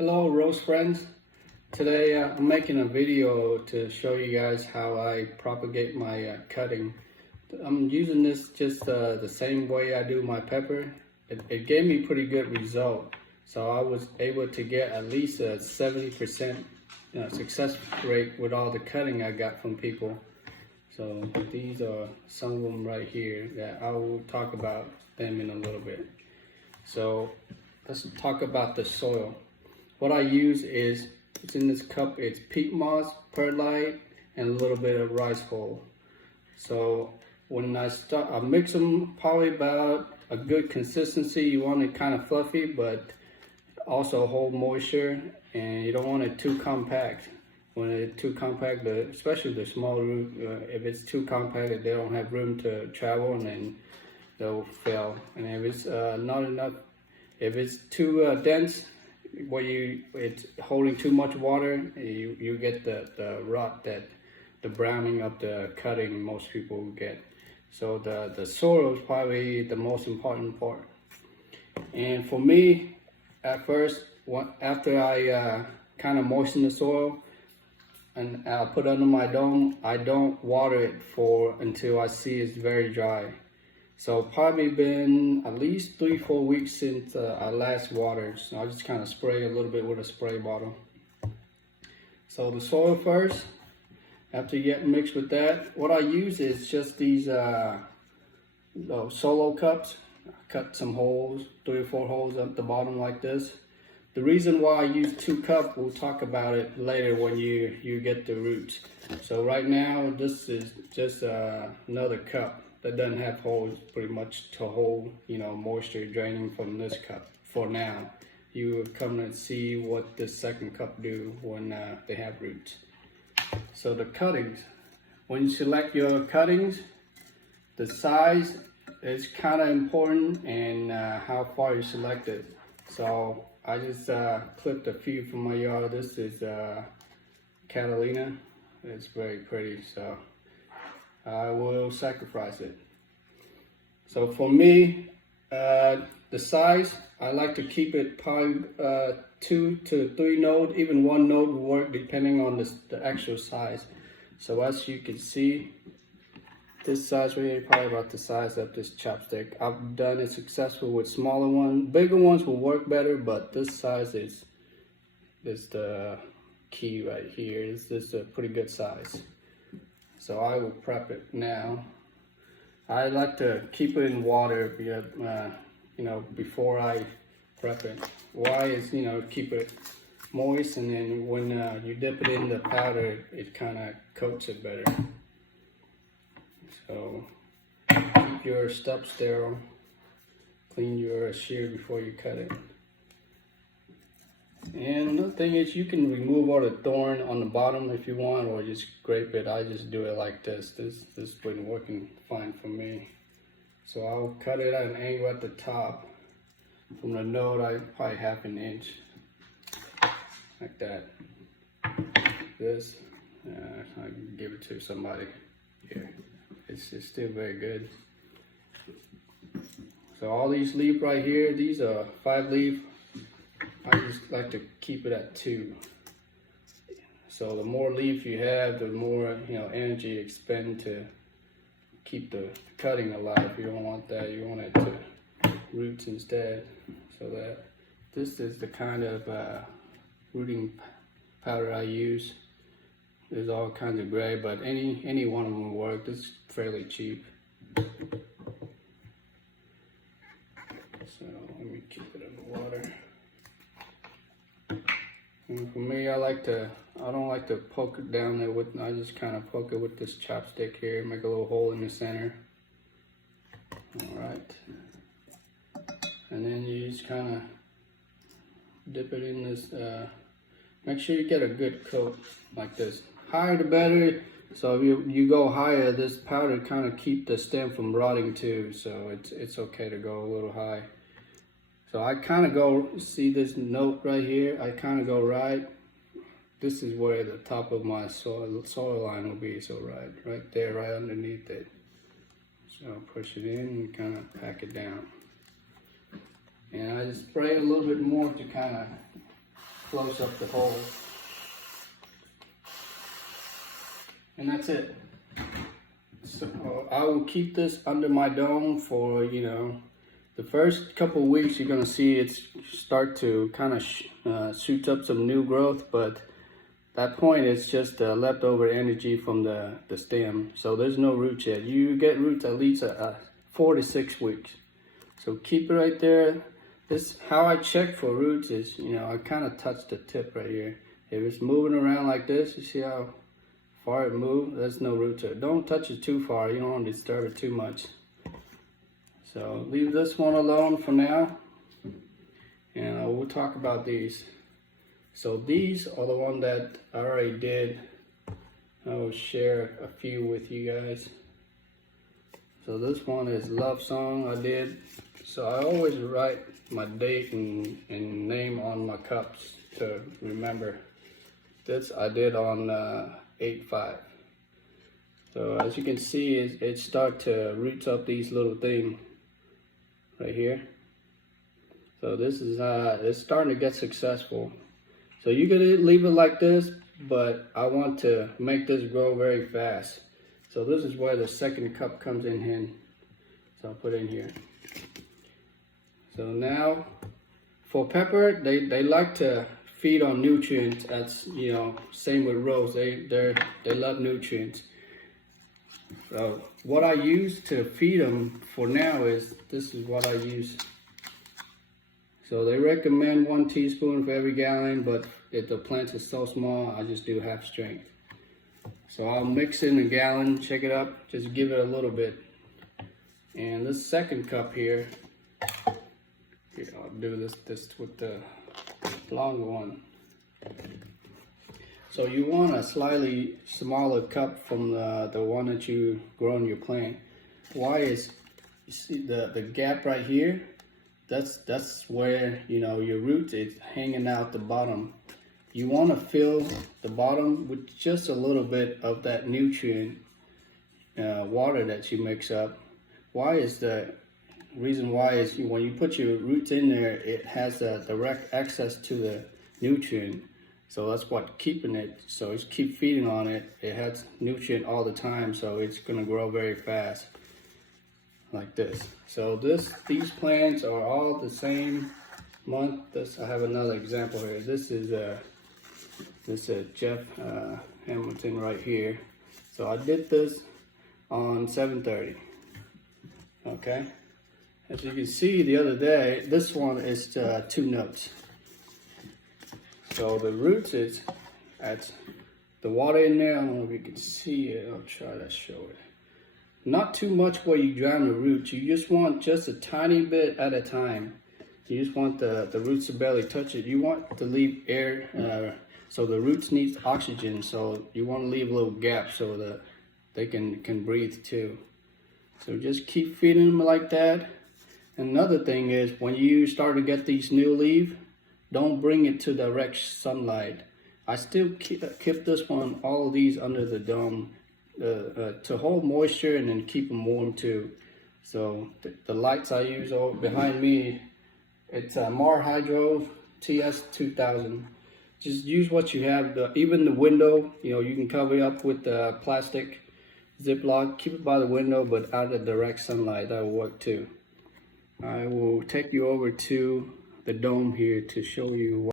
Hello Rose friends. Today I'm making a video to show you guys how I propagate my cutting. I'm using this just the same way I do my pepper. It gave me pretty good result. So I was able to get at least a 70% success rate with all the cutting I got from people. So these are some of them right here that I will talk about them in a little bit. So let's talk about the soil. What I use is, it's in this cup, it's peat moss, perlite, and a little bit of rice hull. So when I mix them probably about a good consistency. You want it kind of fluffy, but also hold moisture, and you don't want it too compact. When it's too compact, especially the small root, if it's too compact, they don't have room to travel, and then they'll fail. And if it's not enough, if it's too dense, it's holding too much water, you get the rot, that the browning of the cutting most people get. So the soil is probably the most important part. And for me, at first, after I kind of moisten the soil and I'll put it under my dome, I don't water it until I see it's very dry. So probably been at least 3-4 weeks since I last watered. So I just kind of spray a little bit with a spray bottle. So the soil first. After you get mixed with that, what I use is just these solo cups. I cut some holes, 3 or 4 holes up the bottom like this. The reason why I use 2 cups, we'll talk about it later when you get the roots. So right now, this is just another cup that doesn't have holes pretty much to hold, moisture draining from this cup for now. You will come and see what the second cup do when they have roots. So the cuttings, when you select your cuttings, the size is kind of important, and how far you select it. So I just clipped a few from my yard. This is Catalina. It's very pretty, so I will sacrifice it. So for me, the size, I like to keep it probably 2 to 3 node, even 1 node will work depending on the actual size. So as you can see, this size right here, probably about the size of this chopstick. I've done it successful with smaller ones. Bigger ones will work better, but this size is the key right here. This is a pretty good size. So I will prep it now. I like to keep it in water because, before I prep it. Why is, keep it moist, and then when you dip it in the powder, it kind of coats it better. So keep your stuff sterile. Clean your shear before you cut it. And another thing is, you can remove all the thorn on the bottom if you want, or just scrape it. I just do it like this. This has been working fine for me. So I'll cut it at an angle at the top. From the node, I probably 1/2 inch, like that. This, I can give it to somebody here. It's still very good. So all these leaves right here, these are 5 leaf. I just like to keep it at 2. So the more leaf you have, the more energy you expend to keep the cutting alive. You don't want that. You want it to roots instead. So that this is the kind of rooting powder I use. There's all kinds of gray, but any one of them will work. This is fairly cheap. So let me keep it in the water. And for me, I don't like to poke it down there I just kind of poke it with this chopstick here, make a little hole in the center. Alright. And then you just kind of dip it in this, make sure you get a good coat like this. Higher the better. So if you go higher, this powder kind of keep the stem from rotting too. So it's okay to go a little high. So I kind of go, see this note right here? I kind of go right. This is where the top of my soil line will be. So right there, right underneath it. So I'll push it in and kind of pack it down. And I just spray a little bit more to kind of close up the hole. And that's it. So I will keep this under my dome for, you know, the first couple weeks. You're gonna see it start to kind of shoot up some new growth, but that point it's just leftover energy from the stem. So there's no roots yet. You get roots at least 4 to 6 weeks. So keep it right there. This how I check for roots is, you know, I kind of touch the tip right here. If it's moving around like this, you see how far it moved? There's no roots there. Don't touch it too far. You don't want to disturb it too much. So leave this one alone for now, and we'll talk about these. So these are the one that I already did. I will share a few with you guys. So this one is Love Song I did. So I always write my date and name on my cups to remember. This I did on 8/5. So as you can see, it start to roots up these little things right here. So this is it's starting to get successful. So you can leave it like this, but I want to make this grow very fast. So this is where the second cup comes in here. So I'll put it in here. So now for pepper, they like to feed on nutrients. That's, you know, same with rose. They love nutrients. So what I use to feed them for now is, this is what I use. So they recommend 1 teaspoon for every gallon, but if the plant is so small, I just do half strength. So I'll mix in a gallon, shake it up, just give it a little bit. And this second cup here I'll do this with the longer one. So you want a slightly smaller cup from the one that you grow in your plant. Why is, you see the gap right here? That's where, you know, your root is hanging out the bottom. You want to fill the bottom with just a little bit of that nutrient water that you mix up. Why is the reason why is when you put your roots in there, it has a direct access to the nutrient. So that's what keeping it. So it's keep feeding on it. It has nutrient all the time, so it's gonna grow very fast, like this. So these plants are all the same month. I have another example here. This is Jeff Hamilton right here. So I did this on 7/30. Okay. As you can see the other day, this one is 2 notes. So the roots is at the water in there. I don't know if you can see it. I'll try to show it. Not too much where you drown the roots. You just want just a tiny bit at a time. You just want the roots to barely touch it. You want to leave air, so the roots need oxygen. So you want to leave a little gap so that they can breathe too. So just keep feeding them like that. Another thing is, when you start to get these new leaves, don't bring it to direct sunlight. I still keep this one, all of these under the dome to hold moisture and then keep them warm too. So the lights I use over behind me, it's a Mar Hydro TS2000. Just use what you have. Even the window, you know, you can cover it up with the plastic Ziploc. Keep it by the window, but out of direct sunlight. That will work too. I will take you over to the dome here to show you